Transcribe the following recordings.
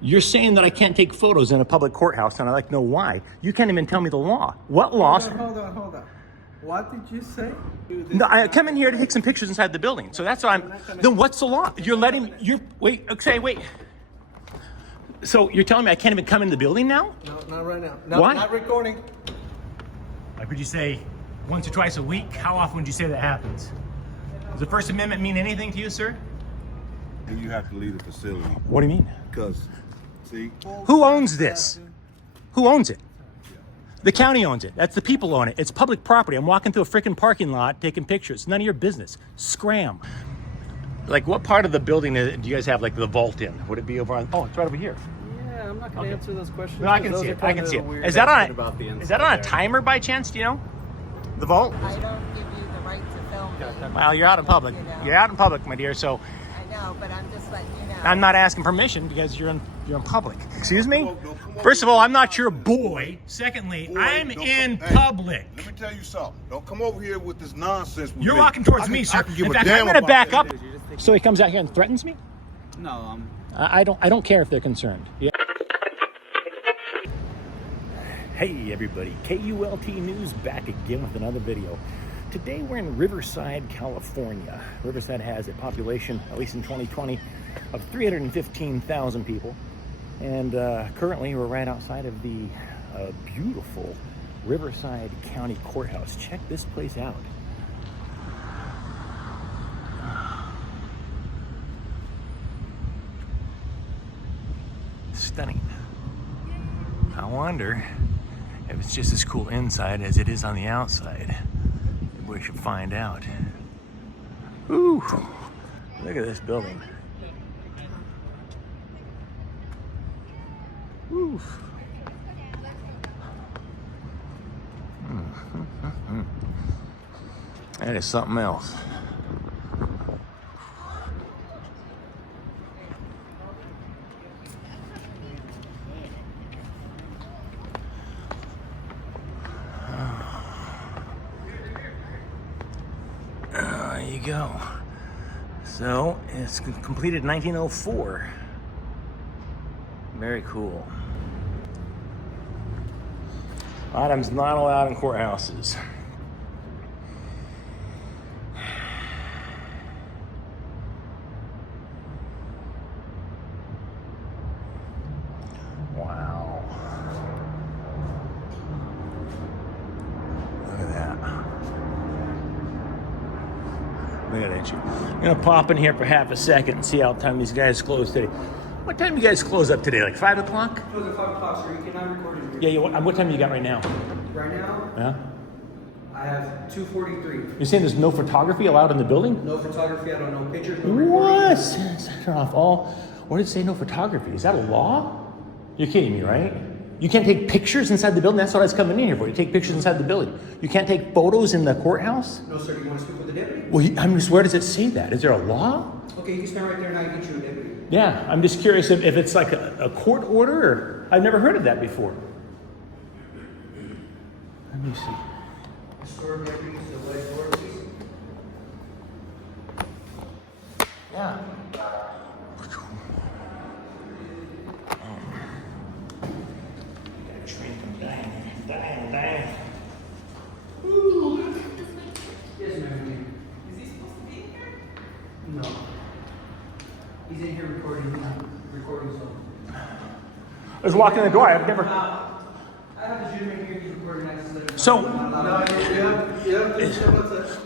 You're saying that I can't take photos in a public courthouse, and I'd like to know why. You can't even tell me the law. What law? Hold on. What did you say? No, I come in here to take some pictures inside the building. So that's why then what's the law? Wait. So you're telling me I can't even come in the building now? No, not right now. No, Why? Not recording. Like, would you say once or twice a week? How often would you say that happens? Does the First Amendment mean anything to you, sir? You have to leave the facility. What do you mean? Because, see? Who owns this? Who owns it? The county owns it. That's the people own it. It's public property. I'm walking through a freaking parking lot taking pictures. None of your business. Scram. Like, what part of the building do you guys have, like, the vault in? Would it be over on? Oh, it's right over here. Yeah, I'm not going to answer those questions. No, I can see it. I can see it. Is that on a timer by chance? Do you know? The vault? I don't give you the right to film me. Well, you're out in public. You know. You're out in public, my dear. So I know, but I'm just letting you know. I'm not asking permission because you're in public. Excuse me? First of all, I'm not your boy. Secondly, I'm in public. Let me tell you something. Don't come over here with this nonsense. You're walking towards me, sir. In fact, I'm going to back up. So he comes out here and threatens me? No, I don't care if they're concerned. Yeah. Hey everybody, KULT News back again with another video. Today we're in Riverside, California. Riverside has a population, at least in 2020, of 315,000 people. And currently we're right outside of the beautiful Riverside County Courthouse. Check this place out. Stunning. I wonder if it's just as cool inside as it is on the outside. We should find out. Ooh, look at this building. Ooh. That is something else. There you go. So it's completed 1904. Very cool. Items not allowed in courthouses. Wow. Look at that. Look at that. I'm gonna pop in here for half a second and see how time these guys close today. What time do you guys close up today? Like 5 o'clock? Close at 5 o'clock, sir. You cannot record in Yeah, yeah. What time you got right now? Right now, Yeah? I have 2:43. You're saying there's no photography allowed in the building? No photography, I don't know pictures, no What? recording. Turn off all. What did it say? No photography. Is that a law? You're kidding me, right? You can't take pictures inside the building? That's what I was coming in here for. You take pictures inside the building. You can't take photos in the courthouse? No, sir. Do you want to speak with the deputy? Well, I'm just, where does it say that? Is there a law? Okay, you can stand right there and I can get you a deputy. Yeah, I'm just curious if it's like a court order or I've never heard of that before. Let me see. Store deputies, the white door, please. Yeah. Dang. Ooh. Yes, ma'am. Is he supposed to be here? No. He's in here recording zone. I was walking in the door. I've never. I have the gentleman here, he's recording access. So,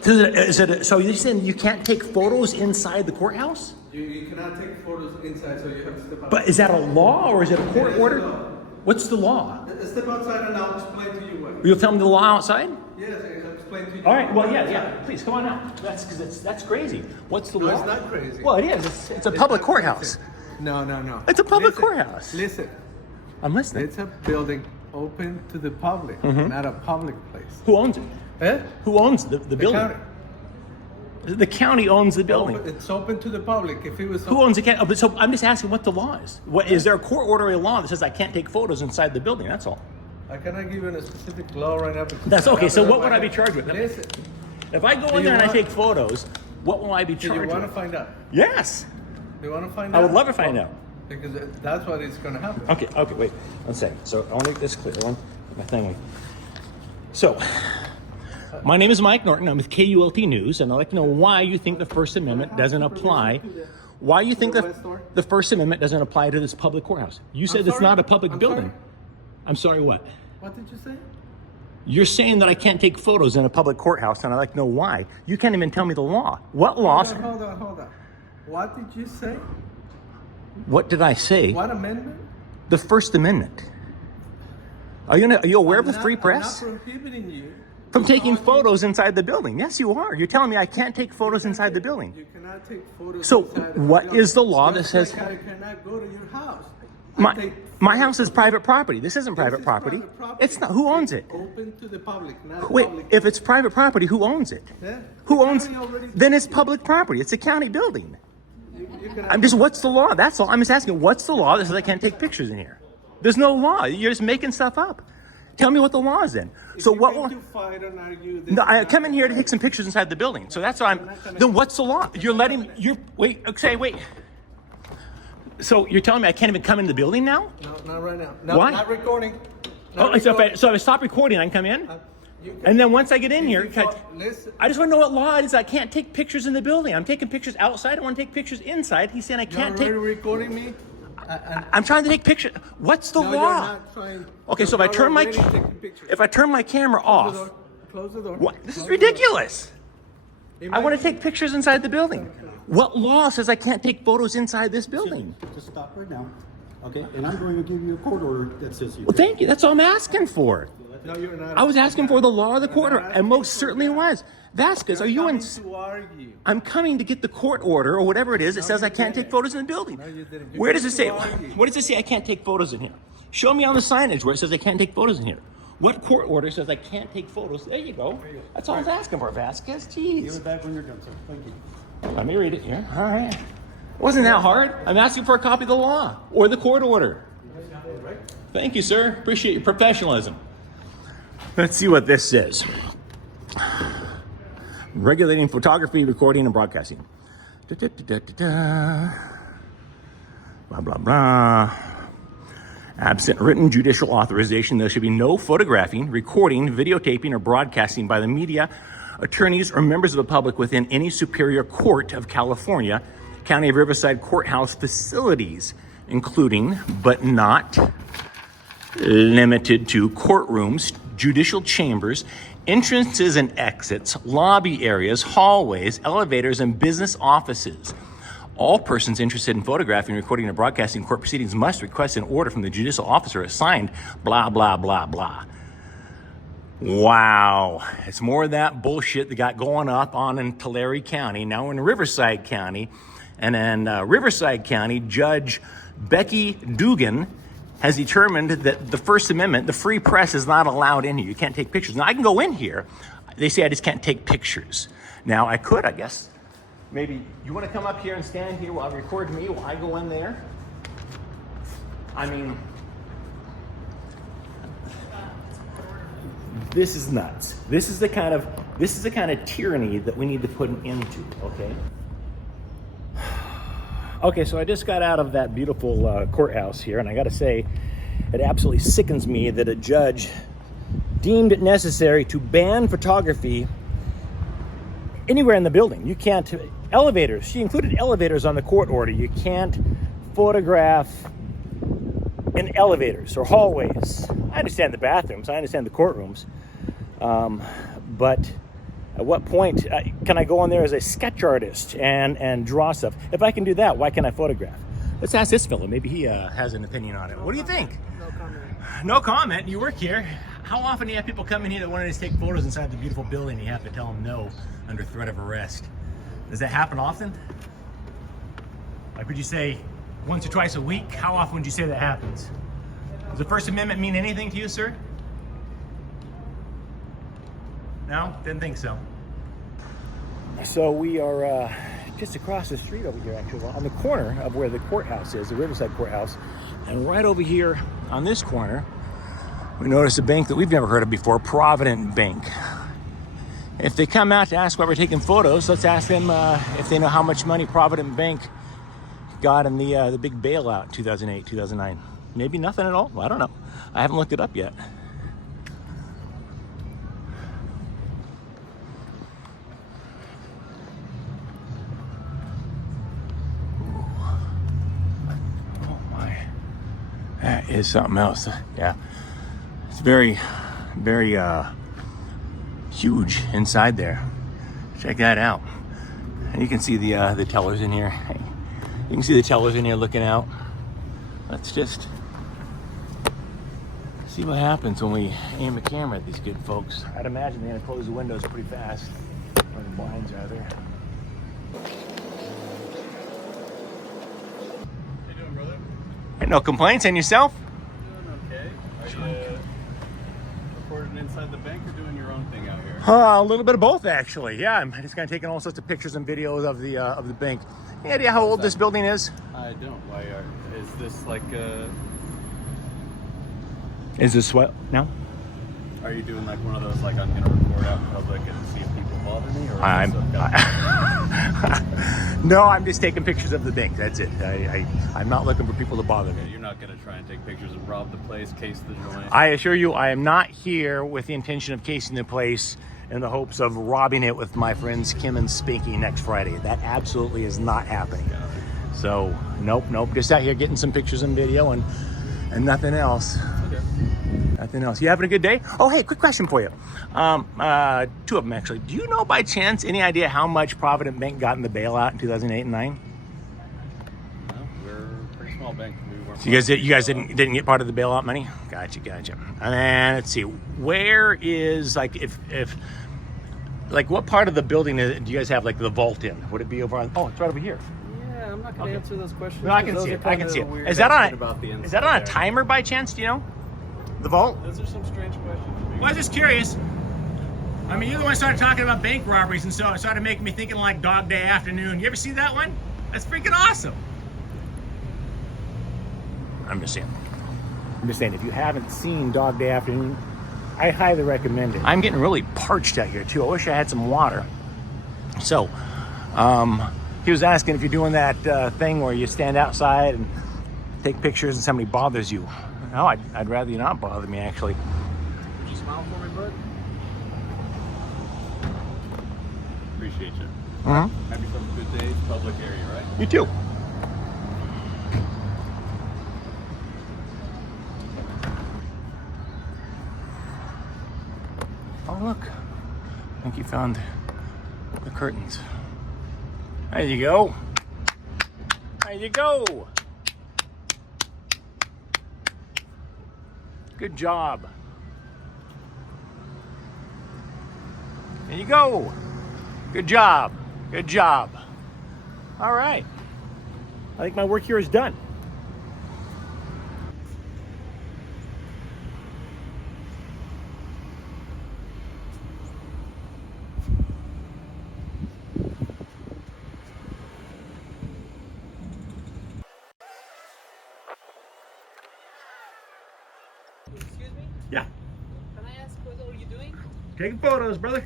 Yeah. so you're saying you can't take photos inside the courthouse? You cannot take photos inside, so you have to step out. But is that a law or is it a court It is order? a law. What's the law? Step outside and I'll explain to you what. You'll tell me the law outside? Yes, I'll explain to you. All right. Well, yeah. Please come on out. That's crazy. What's the No, law? it's not crazy. Well, it is. It's a public courthouse. No. It's a public Listen, courthouse. Listen, I'm listening. it's a building open to the public, not a public place. Who owns it? Eh? Who owns the building? County. The county owns the building. It's open to the public. If it was Who owns the county? Oh, but so I'm just asking what the law is. What is there a court order or a law that says I can't take photos inside the building? That's all. I cannot give you a specific law right now. because That's okay. So have what would I be charged with? Listen, If I go in you there and I want- take photos, what will I be do charged you want to with? find out? Yes. Do you want to find I out? would love to find out. Because that's what is going to happen. Okay, wait. 1 second. So I want to make this clear. My thing. So, my name is Mike Norton. I'm with KULT News, and I'd like to know why you think the First Amendment doesn't apply. Why you think the First Amendment doesn't apply to this public courthouse? You said it's not a public building. Sorry? I'm sorry, what? What did you say? You're saying that I can't take photos in a public courthouse, and I'd like to know why. You can't even tell me the law. What law? Hold on. What did you say? What did I say? What amendment? The First Amendment. Are you aware of the free press? I'm not prohibiting you From taking photos inside the building. Yes, you are. You're telling me I can't take photos inside the building. You cannot take photos. So inside the what building. is the law that Just says like I cannot go to your house? my house is private property? This isn't private property. Private property. It's not. Who owns it? Open to the public, not Wait, public. if it's private property, who owns it? Yeah. Who The owns? county already Then it's told you. public property. It's a county building. You cannot- I'm just. What's the law? That's all. I'm just asking. What's the law that says I can't take pictures in here? There's no law. You're just making stuff up. Tell me what the law is then. If So you what? came to fight and argue this No, I is come not in here to right. take some pictures inside the building. So that's why I'm. Then what's the law? You're letting. Wait. So you're telling me I can't even come in the building now? No, not right now. No, Why? Not recording. Oh, Not so recording. if I stop recording, I can come in? You can- And then once I get in if here, you listen. I just want to know what law it is. I can't take pictures in the building. I'm taking pictures outside. I want to take pictures inside. He's saying I can't You're take. already recording me? I'm trying to take pictures. What's the No, you're law? not trying. Okay, so if I You're turn my already taking pictures. if I turn my camera Close the off, door. Close the door. what? This is Close the door. ridiculous. I want to Imagine- take pictures inside the building. What law says I can't take photos inside this building? Just stop right now, okay? And I'm going to give you a court order that says you. Well, thank you. That's all I'm asking for. No, you're not. I was asking for the law of the court order, and most certainly was. Vasquez, are you in? To argue. I'm coming to get the court order or whatever it is that says I can't take photos in the building. No, you didn't. You Where does came it say? to argue. What does it say? I can't take photos in here. Show me on the signage where it says I can't take photos in here. What court order says I can't take photos? There you go. That's all I was asking for, Vasquez. Give Jeez. it back when you're done, sir. Thank you. Let me read it here. All right. Wasn't that hard? I'm asking for a copy of the law or the court order. Thank you, sir. Appreciate your professionalism. Let's see what this says. Regulating photography, recording, and broadcasting. Blah, blah, blah. Absent written judicial authorization, there should be no photographing, recording, videotaping, or broadcasting by the media, attorneys, or members of the public within any superior court of California, County of Riverside Courthouse facilities, including, but not limited to, courtrooms, judicial chambers, entrances and exits, lobby areas, hallways, elevators, and business offices. All persons interested in photographing, recording, and broadcasting court proceedings must request an order from the judicial officer assigned, blah, blah, blah, blah. Wow. It's more of that bullshit that got going up on in Tulare County, now in Riverside County. And then Riverside County Judge Becky Dugan has determined that the First Amendment, the free press, is not allowed in here. You can't take pictures. Now, I can go in here. They say I just can't take pictures. Now, I could, I guess. Maybe you want to come up here and stand here while record me while I go in there? I mean, this is nuts. This is the kind of tyranny that we need to put an end to, okay? Okay, so I just got out of that beautiful courthouse here, and I got to say, it absolutely sickens me that a judge deemed it necessary to ban photography anywhere in the building. You can't, elevators, she included elevators on the court order. You can't photograph in elevators or hallways. I understand the bathrooms, I understand the courtrooms, but at what point can I go in there as a sketch artist and draw stuff? If I can do that, why can't I photograph? Let's ask this fellow. Maybe he has an opinion on it. What do you think? No comment. No comment. You work here. How often do you have people come in here that want to take photos inside the beautiful building and you have to tell them no under threat of arrest? Does that happen often? Like, would you say once or twice a week? How often would you say that happens? Does the First Amendment mean anything to you, sir? No? Didn't think so. So we are just across the street over here, actually, on the corner of where the courthouse is, the Riverside Courthouse. And right over here on this corner, we notice a bank that we've never heard of before, Provident Bank. If they come out to ask why we're taking photos, let's ask them if they know how much money Provident Bank got in the big bailout 2008, 2009? Maybe nothing at all. I don't know. I haven't looked it up yet. Oh my. That is something else. Yeah. It's very, very huge inside there. Check that out. And you can see the tellers in here. You can see the tellers in here looking out. Let's just see what happens when we aim a camera at these good folks. I'd imagine they're gonna close the windows pretty fast where the blinds are there. How you doing, brother? Hey, no complaints, and yourself? Doing okay. Are you recording inside the bank or doing your own thing out here? A little bit of both, actually. Yeah, I'm just kind of taking all sorts of pictures and videos of the bank. Any idea how old this building is? I don't. Is this like Is this what? No? Are you doing like one of those like I'm gonna record out in public and see if people bother me, or No, I'm just taking pictures of the bank. That's it. I'm not looking for people to bother me. You're not gonna try and take pictures and rob the place, case the joint? I assure you, I am not here with the intention of casing the place in the hopes of robbing it with my friends Kim and Spinky next Friday. That absolutely is not happening. So, nope. Just out here getting some pictures and video and nothing else. Okay. Nothing else. You having a good day? Oh, hey, quick question for you. Two of them, actually. Do you know by chance any idea how much Provident Bank got in the bailout in 2008 and 9? No, we're a pretty small bank. So you guys didn't get part of the bailout money? Gotcha. And then let's see, where is like if like what part of the building do you guys have like the vault in? Would it be over on? Oh, it's right over here. Yeah, I'm not gonna answer those questions. No, I can see it. Is that on a timer by chance? Do you know? The vault? Those are some strange questions. Well, I was just curious. I mean, you're the one who started talking about bank robberies, and so it started making me thinking like Dog Day Afternoon. You ever see that one? That's freaking awesome. I'm just saying, if you haven't seen Dog Day Afternoon, I highly recommend it. I'm getting really parched out here too. I wish I had some water. So, he was asking if you're doing that thing where you stand outside and take pictures and somebody bothers you. No, I'd rather you not bother me, actually. Would you smile for me, bud? Appreciate you. Mm-hmm. Have yourself a good day. It's a public area, right? You too. Oh, look. I think you found the curtains. There you go. There you go. Good job. There you go. Good job. Good job. All right. I think my work here is done. Excuse me? Yeah. Can I ask what are you doing? Taking photos, brother.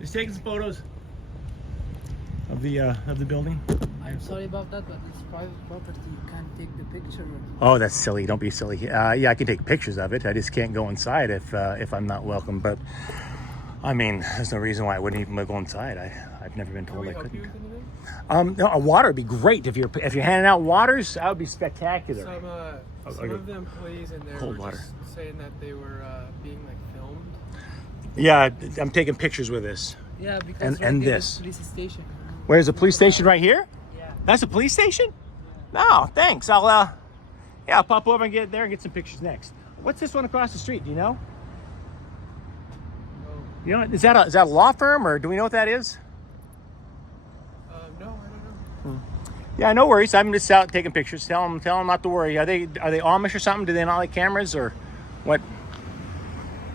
Just taking some photos of the building. I'm sorry about that, but it's private property. You can't take the picture. Oh, that's silly. Don't be silly. Yeah, I can take pictures of it. I just can't go inside if I'm not welcome. But I mean, there's no reason why I wouldn't even go inside. I've never been told I couldn't. No, a water would be great if you're handing out waters. That would be spectacular. Some of the employees in there Cold were water. just saying that they were being like filmed. Yeah, I'm taking pictures with this. Yeah, because And right there this. is police station. Where's the police station right here? Yeah. That's a police station? No, thanks. I'll pop over and get there and get some pictures next. What's this one across the street? Do you know? No, You know, is that a law firm, or do we know what that is? no, I don't know. Yeah, no worries. I'm just out taking pictures. Tell them not to worry. Are they Amish or something? Do they not like cameras, or what?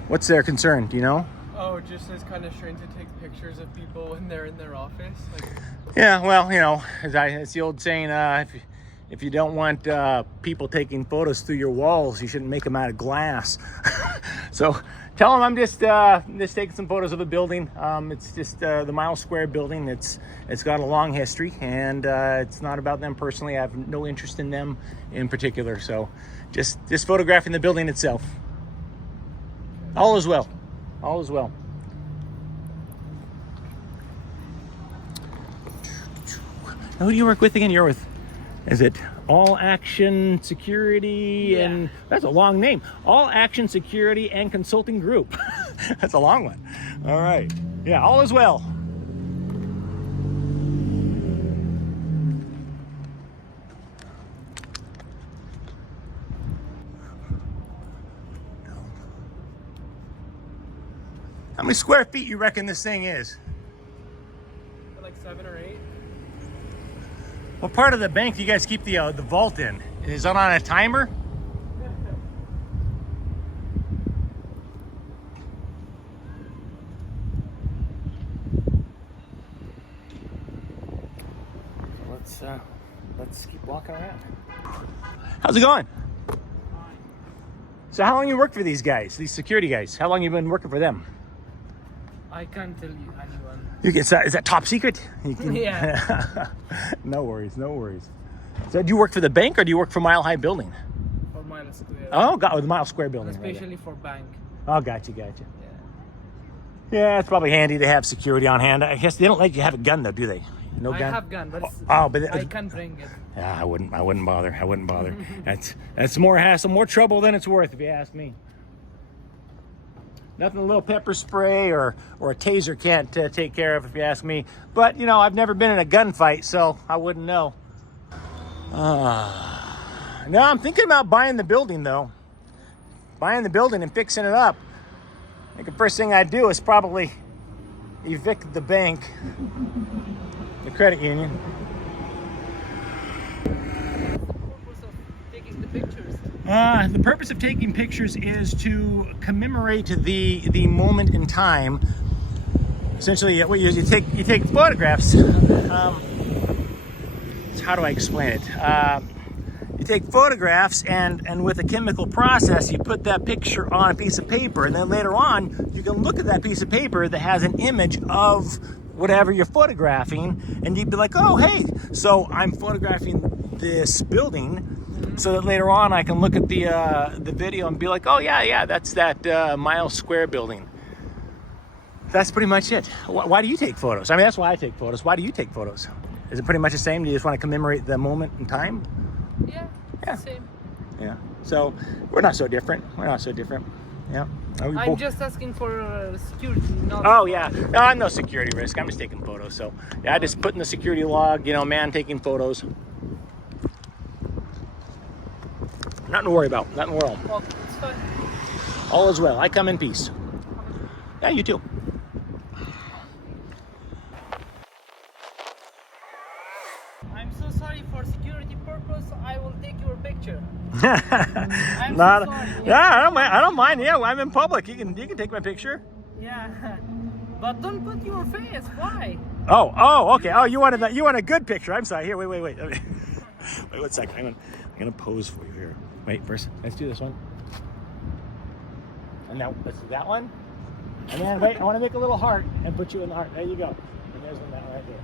What's their concern? Do you know? Oh, just it's kind of strange to take pictures of people when they're in their office. Like, Yeah, well, you know, it's the old saying, if you don't want people taking photos through your walls, you shouldn't make them out of glass. So tell them I'm just taking some photos of a building. It's just the Mile Square building. It's got a long history, and it's not about them personally. I have no interest in them in particular. So just photographing the building itself. All is well. All is well. Now, who do you work with again? You're with, is it All Action Security? Yeah. And that's a long name. All Action Security and Consulting Group. That's a long one. All right. Yeah, all is well. How many square feet you reckon this thing is? Like 7 or 8. What part of the bank do you guys keep the vault in? Is it on a timer? Let's keep walking around. How's it going? So how long you worked for these guys, these security guys? How long you been working for them? I can't tell you anyone. Is that top secret? Yeah. No worries, no worries. So do you work for the bank or do you work for Mile High Building? For Mile Square. Oh, the Mile Square Building. Especially for bank. Oh, gotcha. Yeah. Yeah, it's probably handy to have security on hand. I guess they don't let you have a gun though, do they? No gun? I have gun, but, but I can't bring it. Yeah, I wouldn't bother. That's more hassle, more trouble than it's worth, if you ask me. Nothing a little pepper spray or a taser can't take care of, if you ask me. But, you know, I've never been in a gunfight, so I wouldn't know. No, I'm thinking about buying the building, though. Buying the building and fixing it up. I think the first thing I'd do is probably evict the bank, the credit union. The purpose of taking pictures is to commemorate the moment in time. Essentially, what you take photographs. How do I explain it? You take photographs, and with a chemical process, you put that picture on a piece of paper, and then later on, you can look at that piece of paper that has an image of whatever you're photographing, and you'd be like, oh, hey, so I'm photographing this building, so that later on I can look at the video and be like, oh yeah, that's that Mile Square building. That's pretty much it. Why do you take photos? I mean, that's why I take photos. Why do you take photos? Is it pretty much the same? Do you just want to commemorate the moment in time? Yeah, Yeah. the same. Yeah. So we're not so different. Yeah. I'm just asking for security. Not Oh yeah. No, I'm no security risk. I'm just taking photos. So yeah, I just put in the security log, man taking photos. Nothing to worry about. Nothing to worry about. Well, it's fine. All is well. I come in peace. Yeah, you too. I'm so sorry, for security purpose, I will take your picture. I'm so sorry. Yeah, I don't mind. Yeah, I'm in public. You can take my picture. Yeah, but don't put your face. Why? Oh, okay. Oh, you want a good picture. I'm sorry. Here, wait. Wait 1 second. I'm gonna pose for you here. Wait, first, let's do this one. And now let's do that one. And then wait, I want to make a little heart and put you in the heart. There you go. And there's one right there.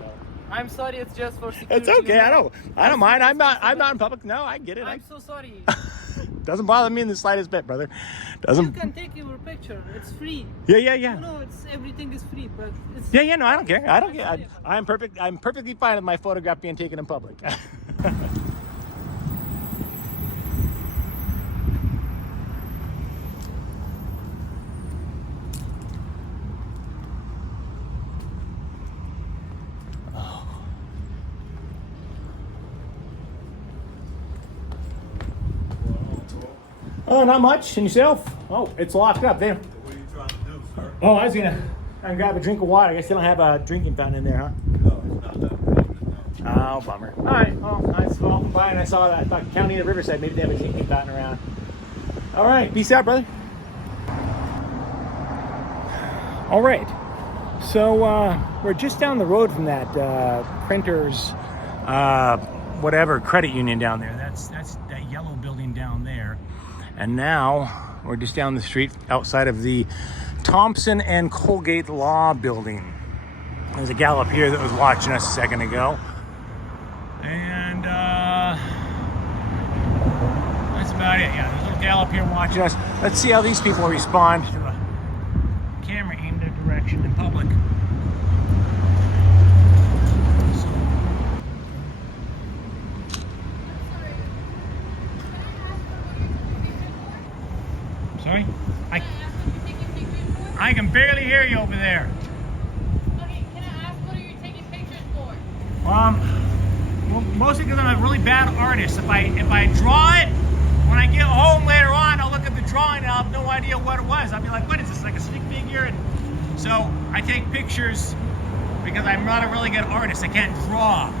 So. I'm sorry, it's just for security. It's okay. I don't mind. I'm not in public. No, I get it. I'm so sorry. Doesn't bother me in the slightest bit, brother. You can take your picture. It's free. Yeah. No, everything is free, but it's... Yeah. No, I don't care. I'm perfect. I'm perfectly fine with my photograph being taken in public. Oh, not much. And yourself? Oh, it's locked up there. What are you trying to do, sir? Oh, I was gonna grab a drink of water. I guess they don't have a drinking fountain in there, huh? No, it's not that important, no. Oh, bummer. All right. Well, I was walking by and I saw that. I thought County of Riverside, maybe they have a drinking fountain around. All right. Peace out, brother. All right. So we're just down the road from that printers, whatever credit union down there. That's that yellow building down there. And now We're just down the street outside of the Thompson and Colgate Law Building. There's a gal up here that was watching us a second ago. And that's about it. Yeah, there's a little gal up here watching us. Let's see how these people respond to a camera aimed their direction in public. Sorry? I can barely hear you over there. Okay, can I ask what are you taking pictures for? Well, mostly because I'm a really bad artist. If I draw it, when I get home later on, I'll look at the drawing and I'll have no idea what it was. I'll be like, what is this, like a stick figure? And so I take pictures because I'm not a really good artist. I can't draw.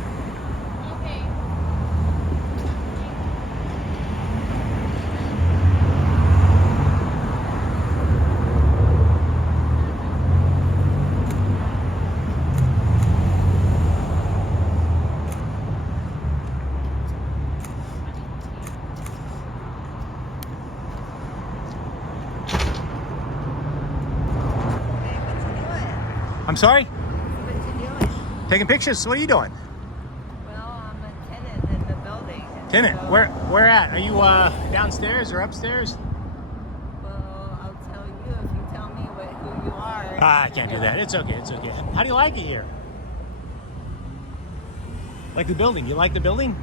Okay. I'm sorry? What you doing? Taking pictures? What are you doing? Well, I'm a tenant in the building. and Tenant? so- Where at? Are you downstairs or upstairs? Well, I'll tell you if you tell me who you are. I can't do that. It's okay. It's okay. How do you like it here? Like the building? You like the building?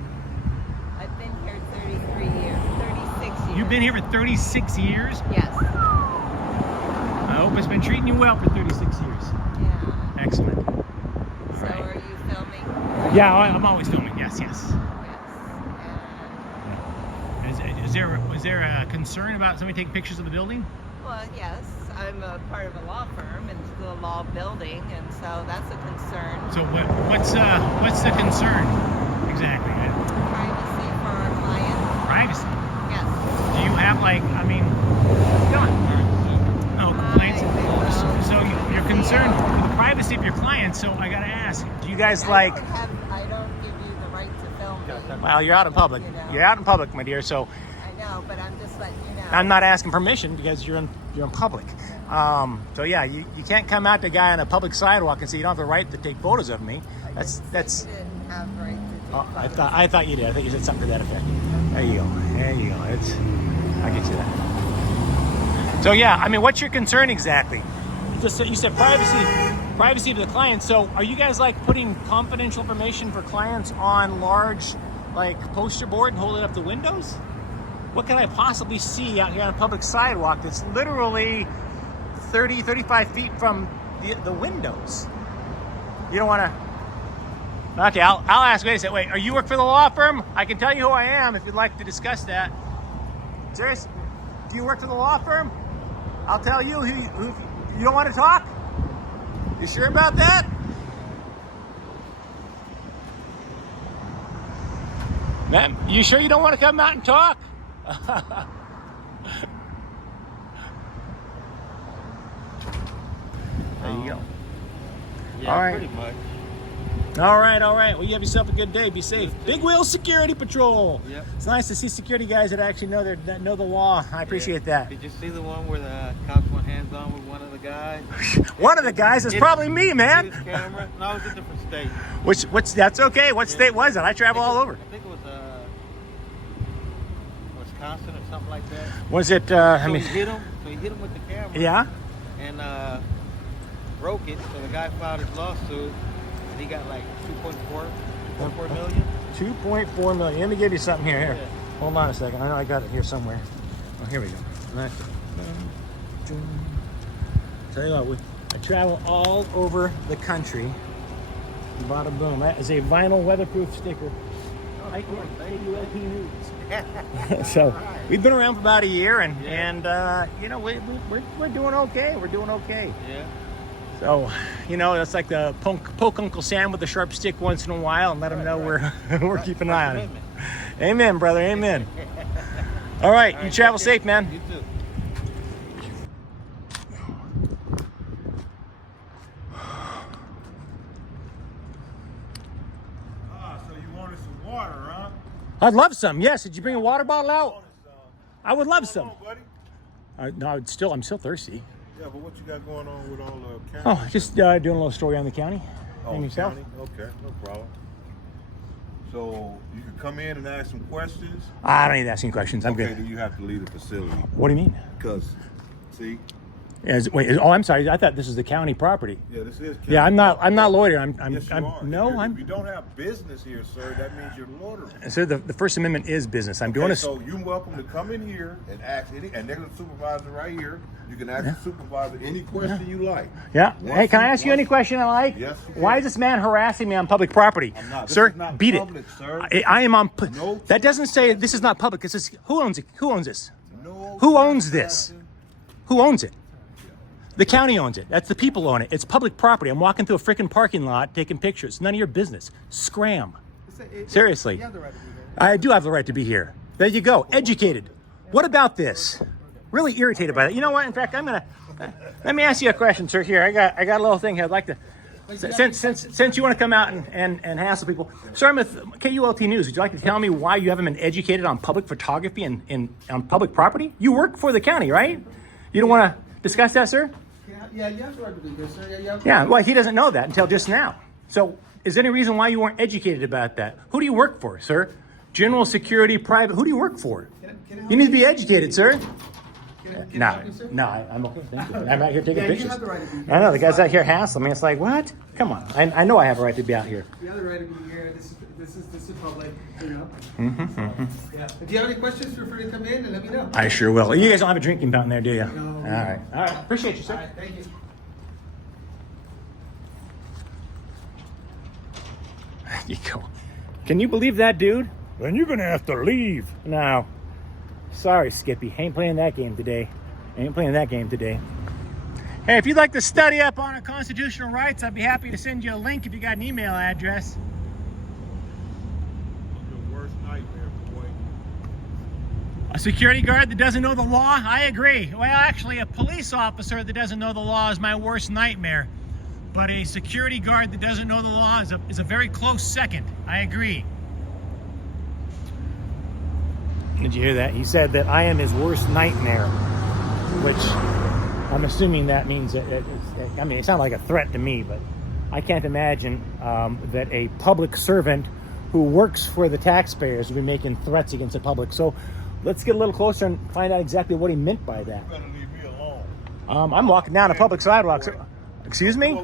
I've been here 33 years. 36 years. You've been here for 36 years? Yes. I hope it's been treating you well for 36 years. Yeah. Excellent. So right. are you filming? Yeah, I'm always filming. Yes, yes. Yes. Is there a concern about somebody taking pictures of the building? Well, yes. I'm a part of a law firm and it's a law building, and so that's a concern. So what's the concern exactly? Privacy for our clients. Privacy. Yes. Do you have complaints? So you're concerned with the privacy of your clients. So I gotta ask, do you guys I don't give you the right to film me. Well, you're out in public. You know. You're out in public, my dear. So I know, but I'm just letting you know. I'm not asking permission because you're in public. So yeah, you can't come out to a guy on a public sidewalk and say you don't have the right to take photos of me. That's. You didn't have the right to take Oh, photos. I thought you did. I think you said something to that effect. There you go. There you go. I get you that. So yeah, I mean, what's your concern exactly? You said privacy of the client. So are you guys like putting confidential information for clients on large, like poster board and holding up the windows? What can I possibly see out here on a public sidewalk that's literally 30, 35 feet from the windows? You don't want to. Okay, I'll ask. Wait a second. Wait, are you work for the law firm? I can tell you who I am if you'd like to discuss that. Serious? Do you work for the law firm? I'll tell you who you don't want to talk? You sure about that? Ma'am, you sure you don't want to come out and talk? There you go. Yeah, All right. pretty much. All right. Well, you have yourself a good day. Be safe. Big Wheel Security Patrol. Yep. It's nice to see security guys that actually know the law. I appreciate that. Did you see the one where the cops went hands on with one of the guys? One of the guys is probably me, Hit man. his camera? No, it was a different state. That's okay. What state was it? I travel all over. I think it was Wisconsin or something like that. Was it? So he hit him. So he hit him with the camera. Yeah. And broke it. So the guy filed his lawsuit, and he got like 2.4 million. 2.4 million. Let me give you something here. Here. Yeah. Hold on a second. I know I got it here somewhere. Oh, here we go. Tell you what, I travel all over the country. Bada boom. That is a vinyl weatherproof sticker. I KULT News. So we've been around for about a year, and you know we're doing okay. We're doing okay. Yeah. So, you know, it's like the poke Uncle Sam with a sharp stick once in a while and let him know we're keeping an eye on him. Amen, brother. Amen. All right, you travel safe, man. You too. So you wanted some water, huh? I'd love some. Yes. Did you bring a water bottle out? I would love some. Come on, buddy. No, I'm still thirsty. Yeah, but what you got going on with all the county? Oh, just doing a little story on the county. Oh, And yourself? county? Okay, no problem. So you can come in and ask some questions. I don't need to ask any questions. I'm Okay, good. then you have to leave the facility. What do you mean? Because, see, I'm sorry. I thought this was the county property. yeah, this is county. Yeah, I'm not loitering. Yes, you are. If you don't have business here, sir, that means you're loitering. Sir, the First Amendment is business. I'm doing Okay, a. so you're welcome to come in here and ask any, and there's a supervisor right here. You can ask the supervisor any question you like. Yeah. Once Hey, can I ask you any question I like? Yes, you can. Why is this man harassing me on public property? I'm not. This Sir, is not beat public, it. sir. I am on. No. That doesn't say this is not public. This is who owns it? Who owns this? No. Who owns this? Who owns it? The county owns it. That's the people own it. It's public property. I'm walking through a freaking parking lot taking pictures. None of your business. Scram. Seriously. You have the right to be here. I do have the right to be here. There you go. Educated. What about this? Really irritated by that. You know what? In fact, I'm gonna let me ask you a question, sir. Here, I got a little thing here. I'd like to since you want to come out and hassle people. Sir, I'm with KULT News. Would you like to tell me why you haven't been educated on public photography and on public property? You work for the county, right? You don't want to discuss that, sir? Yeah, you have the right to be here, sir. Yeah, well, he doesn't know that until just now. So, is there any reason why you weren't educated about that? Who do you work for, sir? General security, private, who do you work for? You need to be educated, sir. Can I help you, sir? No, I'm okay, thank you. I'm out here taking Yeah, you pictures. have the right to be here. I know, the guy's out here hassling me. It's like, what? Come on, I know I have a right to be out here. You have the right to be here. This is public, you know. Yeah. If you have any questions, feel free to come in and let me know. I sure will. You guys don't have a drinking fountain there, do you? No. All right. Appreciate you, sir. All right, thank you. There you go. Can you believe that, dude? Then you're gonna have to leave. No. Sorry, Skippy. Ain't playing that game today. Hey, if you'd like to study up on constitutional rights, I'd be happy to send you a link if you got an email address. Your worst nightmare, boy. A security guard that doesn't know the law? I agree. Well, actually, a police officer that doesn't know the law is my worst nightmare. But a security guard that doesn't know the law is a very close second. I agree. Did you hear that? He said that I am his worst nightmare, which I'm assuming that means I mean, it sounded like a threat to me, but I can't imagine that a public servant who works for the taxpayers would be making threats against the public. So let's get a little closer and find out exactly what he meant by that. You better leave me alone. I'm walking down a public sidewalk. So, excuse me?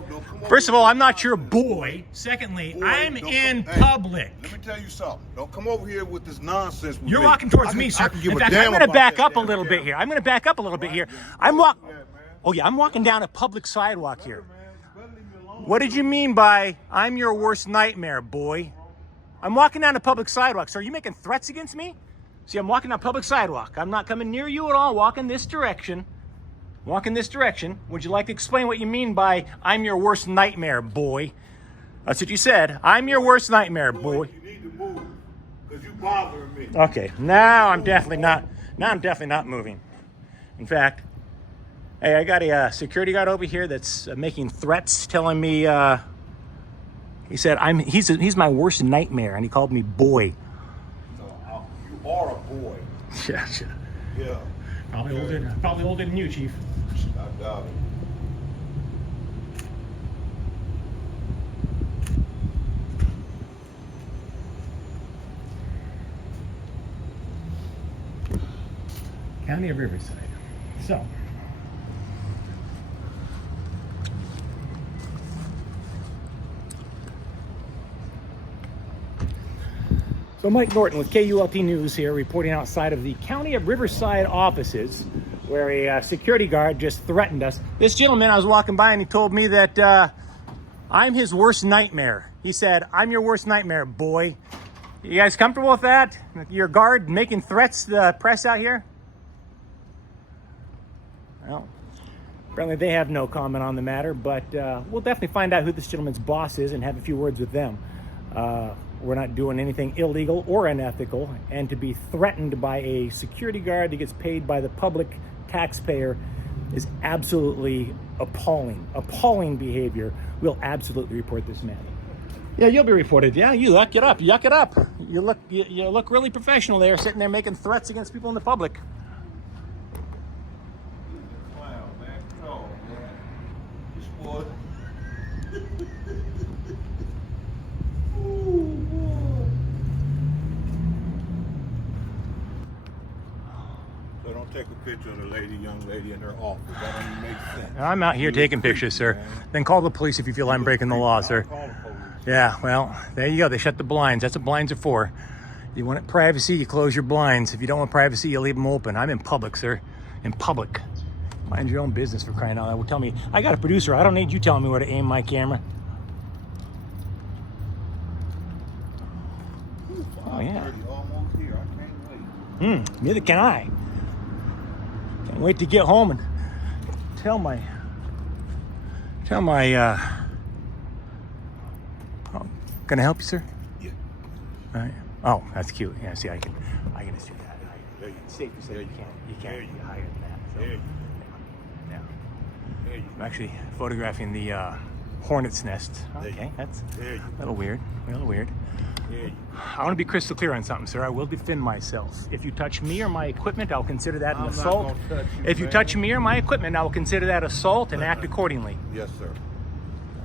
First of all, I'm not your boy. Secondly, Boy, I'm don't in come- hey, public. Let me tell you something. Don't come over here with this nonsense. With You're me. walking towards I can- me, sir. I can give In a fact, damn I'm going to about back that up a damn little bit camera. here. I'm going to back up a little bit here. Oh yeah, I'm walking down a public sidewalk here. What did you mean by I'm your worst nightmare, boy? I'm walking down a public sidewalk. So are you making threats against me? See, I'm walking down a public sidewalk. I'm not coming near you at all. Walking this direction. Walking this direction. Would you like to explain what you mean by I'm your worst nightmare, boy? That's what you said. I'm your worst nightmare, boy. You need to move, because you bothering me. Okay, now I'm definitely not moving. In fact, hey, I got a security guard over here that's making threats, telling me he said he's my worst nightmare, and he called me boy. No, you are a boy. Yeah. Yeah. Probably older than you, Chief. I doubt it. County of Riverside. So Mike Norton with KULT News here, reporting outside of the County of Riverside offices, where a security guard just threatened us. This gentleman, I was walking by and he told me that I'm his worst nightmare. He said, I'm your worst nightmare, boy. You guys comfortable with that? Your guard making threats to the press out here? Well, apparently they have no comment on the matter, but we'll definitely find out who this gentleman's boss is and have a few words with them. We're not doing anything illegal or unethical, and to be threatened by a security guard that gets paid by the public taxpayer is absolutely appalling. Appalling behavior. We'll absolutely report this man. Yeah, you'll be reported. Yeah, you yuck it up. Yuck it up. You look really professional there, sitting there making threats against people in the public. So don't take a picture of the young lady in her office. That don't even make sense. I'm out here taking pictures, sir. Then call the police if you feel I'm breaking the law, sir. Call the police. Yeah, well, there you go. They shut the blinds. That's what blinds are for. You want privacy, you close your blinds. If you don't want privacy, you leave them open. I'm in public, sir. In public. Mind your own business, for crying out loud. Well, tell me, I got a producer. I don't need you telling me where to aim my camera. Oh, yeah. 5:30, almost here. I can't wait. Neither can I. Can't wait to get home and tell my oh, can I help you, sir? Yeah. All right. Oh, that's cute. Yeah, see, I can just do that. There you It's safe to say There you you can't There you be higher than that. So, There you yeah. There you I'm actually photographing the hornet's nest. Okay, that's There you a little weird. A little weird. There you I want to be crystal clear on something, sir. I will defend myself. If you touch me or my equipment, I'll consider that an I'm not assault. gonna touch you, If you man. touch me or my equipment, I will consider that assault and act accordingly. Yes, sir.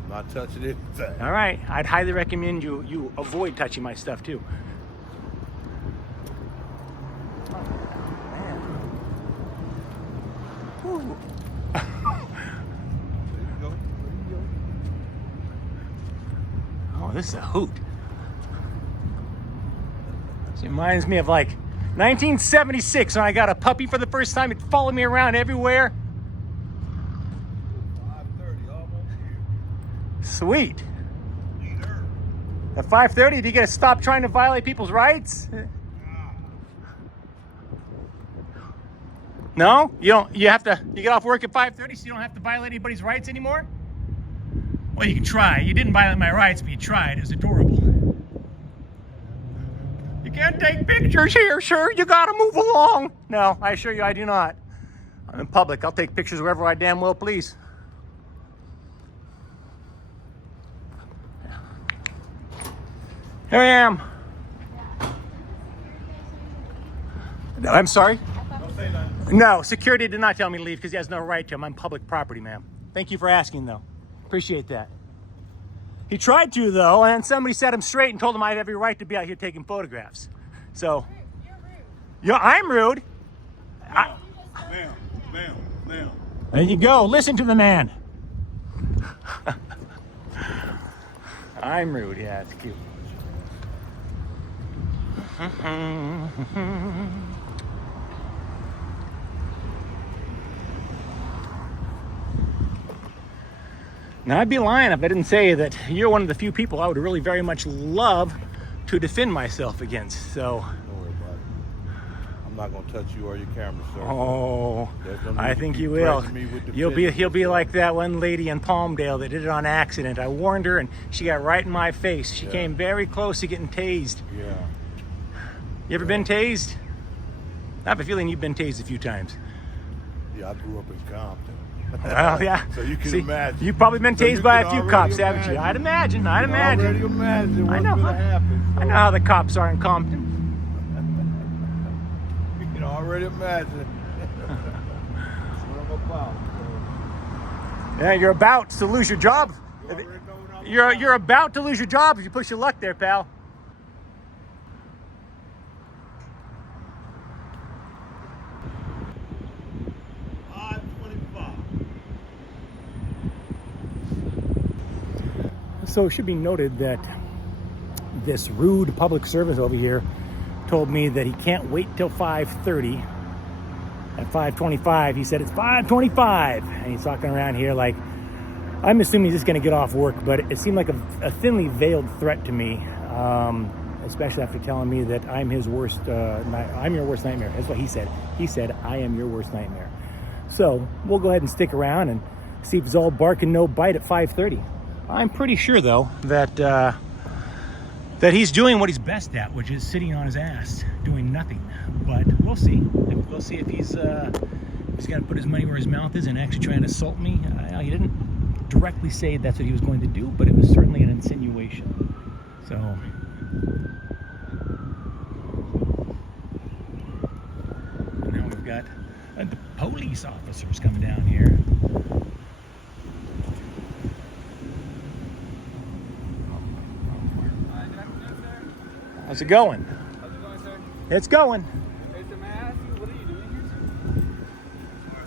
I'm not touching it. All right. I'd highly recommend you avoid touching my stuff too. There you go. Oh, this is a hoot. It reminds me of like 1976 when I got a puppy for the first time. It followed me around everywhere. 5:30, almost here. Sweet. Leader. At 5:30, do you get to stop trying to violate people's rights? No? You get off work at 5:30 so you don't have to violate anybody's rights anymore? Well, you can try. You didn't violate my rights, but you tried. It was adorable. You can't take pictures here, sir. You gotta move along. No, I assure you I do not. I'm in public. I'll take pictures wherever I damn well please. Here I am. I'm sorry? Don't say nothing. No, security did not tell me to leave because he has no right to. I'm on public property, ma'am. Thank you for asking, though. Appreciate that. He tried to, though, and somebody set him straight and told him I have every right to be out here taking photographs. So, You're rude. yeah, I'm rude. Ma'am, ma'am. There you go. Listen to the man. I'm rude. Yeah, it's cute. Now, I'd be lying if I didn't say that you're one of the few people I would really very much love to defend myself against. So, Don't worry about it. I'm not gonna touch you or your camera, sir. oh, There's no need I to think keep you will. threatening me with He'll defending be yourself. like that one lady in Palmdale that did it on accident. I warned her and she got right in my face. She Yeah. came very close to getting tased. Yeah. You ever been tased? I have a feeling you've been tased a few times. Yeah, I grew up in Compton. Well, yeah. So you can See, imagine. You've probably been So you tased by a can few already cops, haven't you? imagine. I'd imagine. You can already imagine I what's know. gonna happen. I know how the cops are in Compton. You can already imagine what I'm about. Yeah, you're about to lose your job. You already know what I'm You're about to lose your job if you push your luck there, pal. So it should be noted that this rude public servant over here told me that he can't wait till 5:30. At 5:25, he said it's 5:25, and he's talking around here like, I'm assuming he's just going to get off work, but it seemed like a thinly veiled threat to me, especially after telling me that I'm his worst, I'm your worst nightmare. That's what he said. He said, I am your worst nightmare. So we'll go ahead and stick around and see if it's all bark and no bite at 5:30. I'm pretty sure, though, that that he's doing what he's best at, which is sitting on his ass, doing nothing. But we'll see. We'll see if he's going to put his money where his mouth is and actually try and assault me. He didn't directly say that's what he was going to do, but it was certainly an insinuation. So now we've got the police officers coming down here. How's it going? How's it going, sir? It's going. Hey, sir, may I ask you, what are you doing here, sir?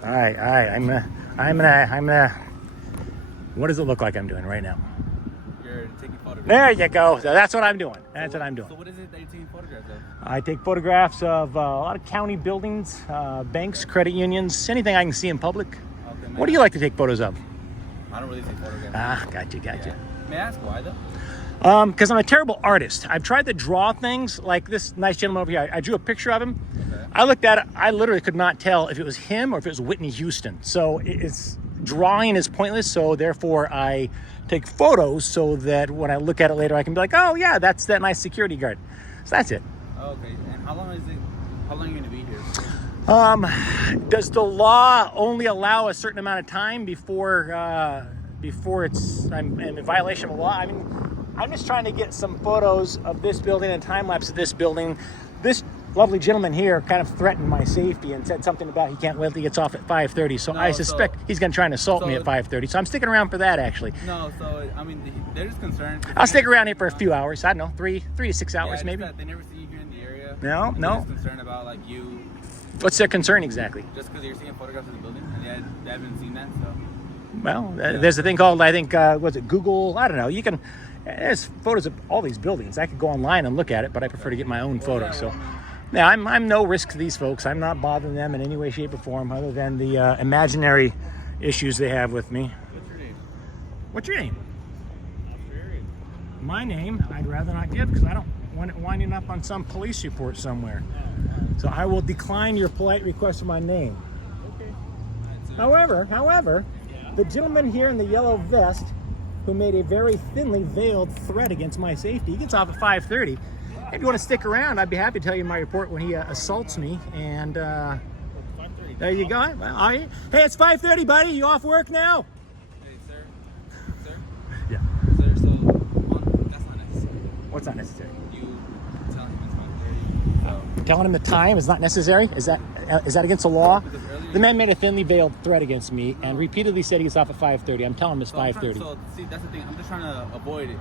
All right. I'm gonna. What does it look like I'm doing right now? You're taking photographs. There you go. So that's what I'm doing. That's what I'm doing. So what is it that you're taking photographs of? I take photographs of a lot of county buildings, banks, credit unions, anything I can see in public. Okay, man. What do you like to take photos of? I don't really take photographs. Ah, gotcha. Yeah. May I ask why though? Because I'm a terrible artist. I've tried to draw things like this nice gentleman over here. I drew a picture of him. Okay. I looked at it. I literally could not tell if it was him or if it was Whitney Houston. So it's drawing is pointless. So therefore, I take photos so that when I look at it later, I can be like, oh yeah, that's that nice security guard. So that's it. Okay. And how long are you gonna be here? Does the law only allow a certain amount of time before I'm in violation of a law? I mean, I'm just trying to get some photos of this building and time lapse of this building. This lovely gentleman here kind of threatened my safety and said something about he can't wait till he gets off at 5:30. So I suspect he's going to try and assault me at 5:30. So I'm sticking around for that, actually. No, so I mean, they're just concerned. I'll stick around here for a few hours. I don't know, three to 6 hours, Yeah, maybe. just that they never see you here in the area. No. They're just concerned about like you. What's their concern exactly? Just because you're seeing photographs of the building and they haven't seen that, so. Well, there's a thing called, I think, was it Google? I don't know. You can, there's photos of all these buildings. I could go online and look at it, but I prefer to get my own photos. So, yeah, I'm no risk to these folks. I'm not bothering them in any way, shape, or form other than the imaginary issues they have with me. What's your name? What's your name? I'm Barry. My name, I'd rather not give because I don't want it winding up on some police report somewhere. So I will decline your polite request for my name. Okay. However, the gentleman here in the yellow vest who made a very thinly veiled threat against my safety, he gets off at 5:30. If you want to stick around, I'd be happy to tell you my report when he assaults me. And there you go. Well, hey, it's 5:30, buddy. You off work now? Hey, sir. Yeah. Sir, so that's not necessary. What's not necessary? You tell him it's 5:30. So. Telling him the time is not necessary? Is that against the law? Because earlier The man made a thinly veiled threat against me and repeatedly said he gets off at 5:30. I'm telling him it's 5:30. So see, that's the thing. I'm just trying to avoid it.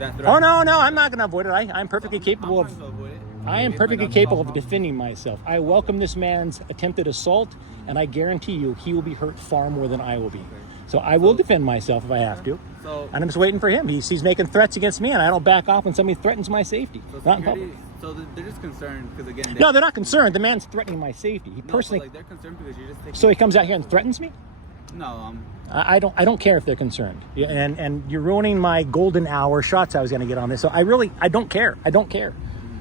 That threat. Oh, no, I'm not going to avoid it. I'm perfectly capable I'm of... trying to avoid it. I am perfectly capable of defending myself. I welcome this man's attempted assault, and I guarantee you he will be hurt far more than I will be. So I will defend myself if I have to. So, And I'm just waiting for him. He's making threats against me, and I don't back off when somebody threatens my safety. so Not in security, public. so they're just concerned because again. No, they're not concerned. The man's threatening my safety. He No, personally... but, like, they're concerned because you're just taking. So he comes out here and threatens me? No, I don't care if they're concerned. Yeah, and you're ruining my golden hour shots I was going to get on this. So I don't care. I don't care.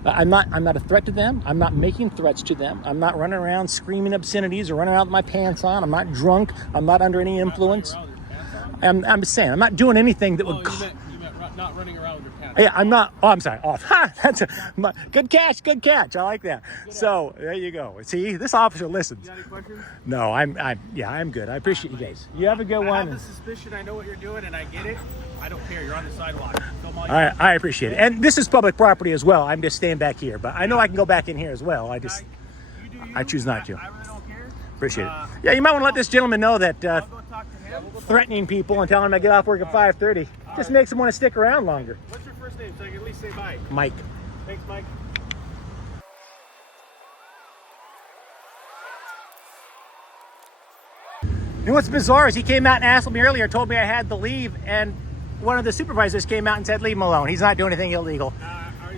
I'm not a threat to them. I'm not making threats to them. I'm not running around screaming obscenities or running around with my pants on. I'm not drunk. I'm not under any influence. I'm just saying, I'm not doing anything that would... You meant not running around with your pants. Yeah, I'm not. Oh, I'm sorry. Off. That's good catch. Good catch. I like that. So there you go. See, this officer listens. You got any questions? No, I'm good. I appreciate you guys. You have a good I one. have a suspicion. I know what you're doing, and I get it. I don't care. You're on the sidewalk. Film all you I appreciate it. And this is public property as well. I'm just staying back here, but I know I can go back in here as well. You do you. I choose not to. I really don't care. Appreciate it. Yeah, you might want to let this gentleman know that I'll go talk to him. threatening people and telling them I get off work at 5:30 just makes them want to stick around longer. What's your first name so I can at least say bye? Mike. Thanks, Mike. You know what's bizarre is he came out and asked me earlier, told me I had to leave, and one of the supervisors came out and said, leave him alone. He's not doing anything illegal.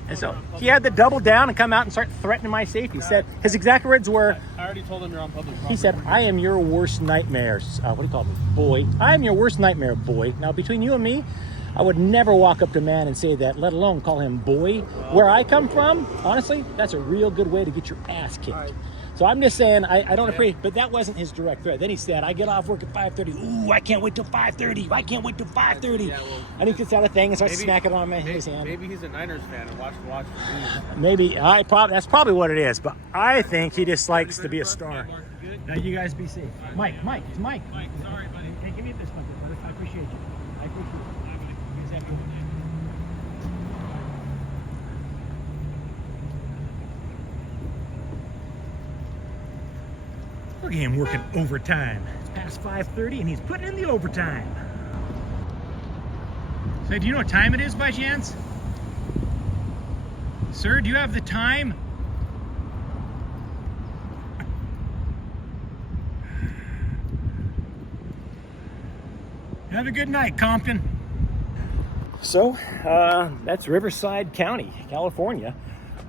And so he had to double down and come out and start threatening my safety. He said, his exact words were, I already told him you're on public property. he said, I am your worst nightmare. What do you call me? Boy. I am your worst nightmare, boy. Now, between you and me, I would never walk up to a man and say that, let alone call him boy. Where I come from, honestly, that's a real good way to get your ass kicked. So I'm just saying, I don't appreciate, but that wasn't his direct threat. Then he said, I get off work at 5:30. Ooh, I can't wait till 5:30. I can't wait till 5:30. Yeah, well, and he gets out a thing and starts smacking on his hand. Maybe he's a Niners fan and watch the news. Maybe, that's probably what it is. But I think he just likes to be a star. Now you guys be safe. Mike, it's Mike. Mike, sorry, buddy. Hey, give me this one, brother. I appreciate you. I appreciate it. You guys have a good one. Look at him working overtime. It's past 5:30 and he's putting in the overtime. Say, do you know what time it is by chance? Sir, do you have the time? Have a good night, Compton. So, that's Riverside County, California.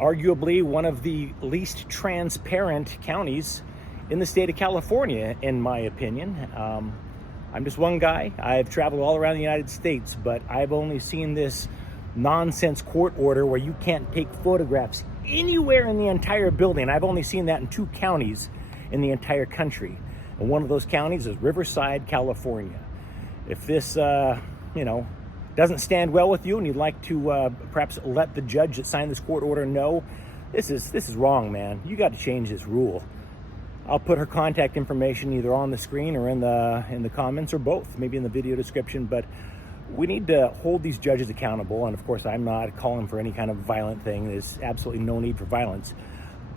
Arguably one of the least transparent counties in the state of California, in my opinion. I'm just one guy. I've traveled all around the United States, but I've only seen this nonsense court order where you can't take photographs anywhere in the entire building. I've only seen that in 2 counties in the entire country. And one of those counties is Riverside, California. If this, doesn't stand well with you and you'd like to perhaps let the judge that signed this court order know, this is wrong, man. You got to change this rule. I'll put her contact information either on the screen or in the comments, or both, maybe in the video description. But we need to hold these judges accountable. And of course, I'm not calling for any kind of violent thing. There's absolutely no need for violence.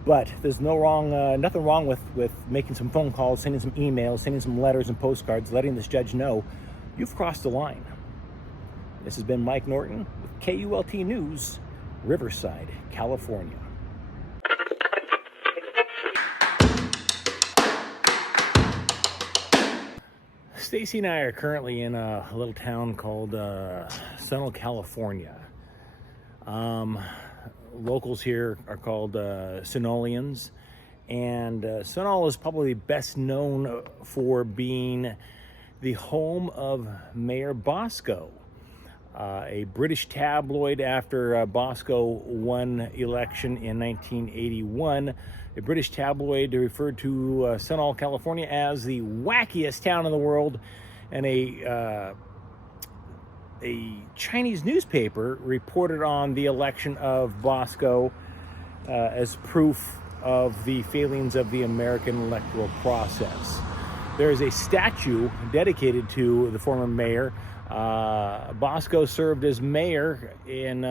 But there's nothing wrong with making some phone calls, sending some emails, sending some letters and postcards, letting this judge know you've crossed the line. This has been Mike Norton with KULT News, Riverside, California. Stacy and I are currently in a little town called Sunol, California. Locals here are called Sunolians, and Sunol is probably best known for being the home of Mayor Bosco, a British tabloid. After Bosco won election in 1981, a British tabloid referred to Sunol, California as the wackiest town in the world, and a Chinese newspaper reported on the election of Bosco as proof of the failings of the American electoral process. There is a statue dedicated to the former mayor. Bosco served as mayor in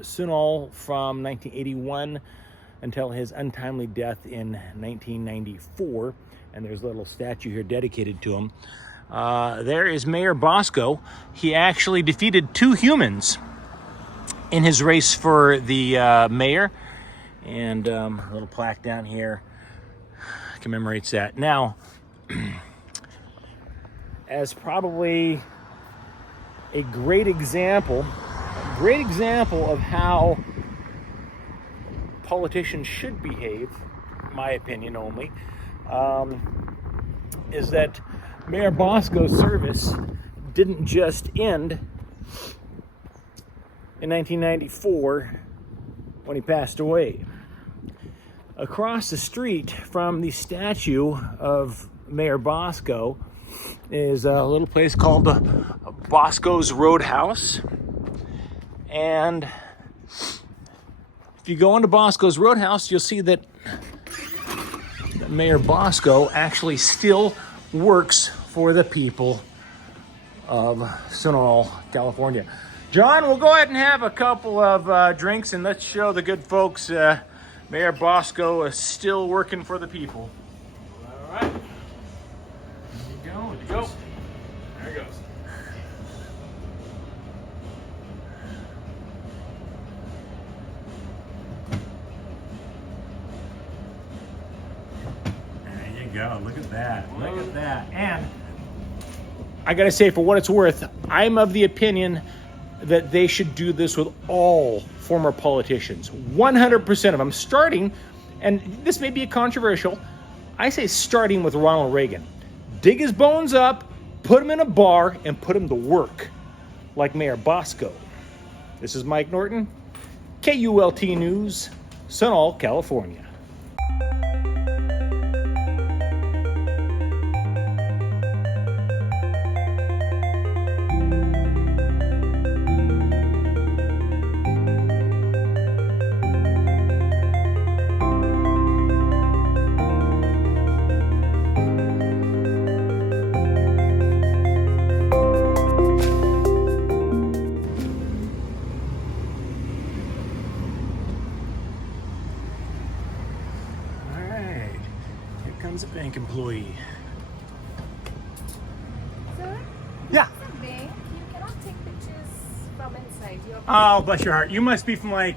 Sunol from 1981 until his untimely death in 1994, and there's a little statue here dedicated to him. There is Mayor Bosco. He actually defeated 2 humans in his race for the mayor, and a little plaque down here commemorates that. Now, as probably a great example of how politicians should behave, my opinion only, is that Mayor Bosco's service didn't just end in 1994 when he passed away. Across the street from the statue of Mayor Bosco is a little place called Bosco's Roadhouse. And if you go into Bosco's Roadhouse, you'll see that Mayor Bosco actually still works for the people of Sunol, California. John, we'll go ahead and have a couple of drinks, and let's show the good folks Mayor Bosco is still working for the people. All right. There you Go. There it goes. There you go. Look at that. Look at that. And I gotta say, for what it's worth, I'm of the opinion that they should do this with all former politicians. 100% of them. Starting, and this may be controversial, I say starting with Ronald Reagan. Dig his bones up, put him in a bar, and put him to work like Mayor Bosco. This is Mike Norton, KULT News, Sunol, California. Comes a bank employee. Sir? Yeah. It's a bank. You cannot take pictures from inside. Oh, bless your heart. You must be from like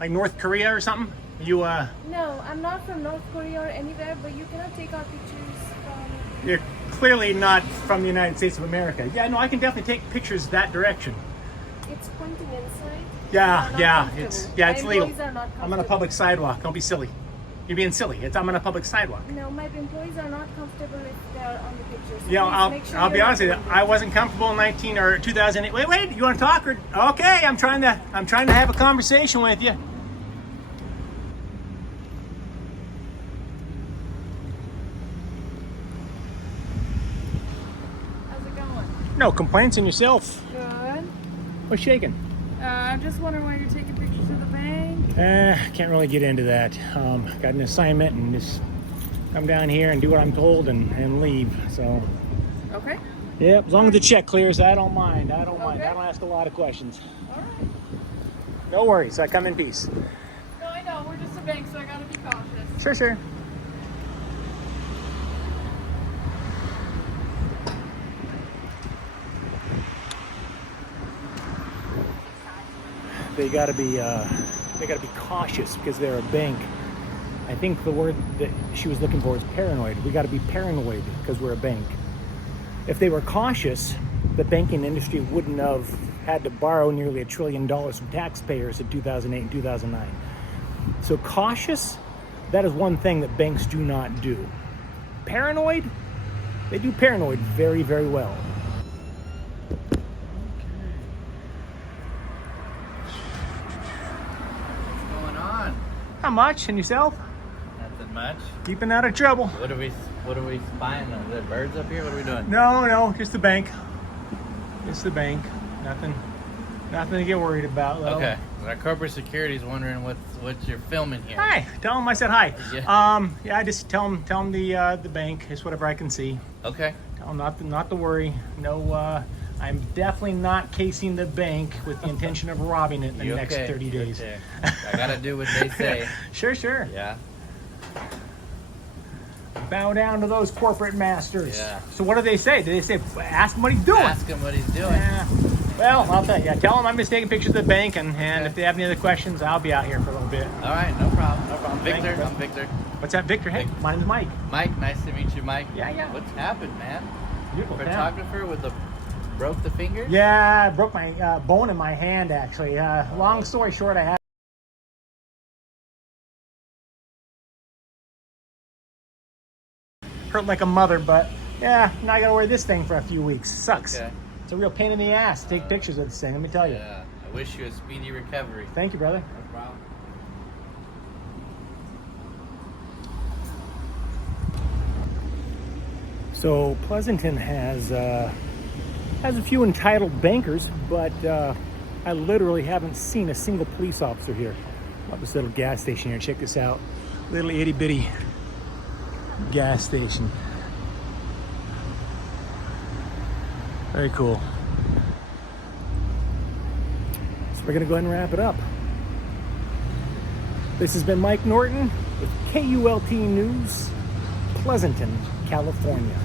North Korea or something? You No, I'm not from North Korea or anywhere, but you cannot take our pictures from... you're clearly not from the United States of America. Yeah, no, I can definitely take pictures that direction. It's pointing inside. Yeah, They are not yeah, comfortable. it's My legal. employees are not I'm on a comfortable. public sidewalk. Don't be silly. You're being silly. I'm on a public sidewalk. No, my employees are not comfortable if they're on the pictures. So Yeah, please make sure I'll be you're honest with you. not I wasn't comfortable in 2008. Wait. You want to talk or okay? I'm trying to have a conversation with you. How's it going? No complaints on yourself. Good. What's shaking? I'm just wondering why you're taking pictures of the bank. Can't really get into that. Got an assignment and just come down here and do what I'm told and leave. So, Okay. yep, as long as the check clears, I don't mind. I don't mind. Okay. I don't ask a lot of questions. All right. No worries. I come in peace. No, I know. We're just a bank, so I gotta be cautious. Sure. They gotta be cautious because they're a bank. I think the word that she was looking for is paranoid. We gotta be paranoid because we're a bank. If they were cautious, the banking industry wouldn't have had to borrow nearly $1 trillion from taxpayers in 2008 and 2009. So cautious, that is one thing that banks do not do. Paranoid, they do paranoid very, very well. What's going on? Not much, and yourself? Nothing much. Keeping out of trouble. What are we spying on? Are there birds up here? What are we doing? No, just the bank. Just the bank. Nothing to get worried about, though. Okay. Our corporate security's wondering what you're filming here. Hi, tell them I said hi. Yeah. I just tell them the bank is whatever I can see. Okay. Tell them not to worry. No, I'm definitely not casing the bank with the intention of robbing it in the You next okay? 30 You days. okay. I gotta do what they say. Sure. Yeah. Bow down to those corporate masters. Yeah. So what do they say? Do they say, ask him what he's doing? Ask him what he's doing. Yeah. Well, I'll tell you. Tell them I'm just taking pictures of the bank, and if they have any other questions, I'll be out here for a little bit. All right, no problem. Thank Victor, you. I'm Victor. What's that, Victor? Hey, my name's Mike. Mike, nice to meet you, Mike. Yeah. What's happened, man? Beautiful town. Photographer with broke the finger? Yeah, I broke my bone in my hand, actually. Long story short, I had hurt like a mother, but yeah, now I gotta wear this thing for a few weeks. Sucks. Okay. It's a real pain in the ass to take pictures of this thing, let me tell you. Yeah. I wish you a speedy recovery. Thank you, brother. No problem. So Pleasanton has a few entitled bankers, but I literally haven't seen a single police officer here. Love this little gas station here. Check this out. Little itty bitty gas station. Very cool. So we're gonna go ahead and wrap it up. This has been Mike Norton with KULT News, Pleasanton, California.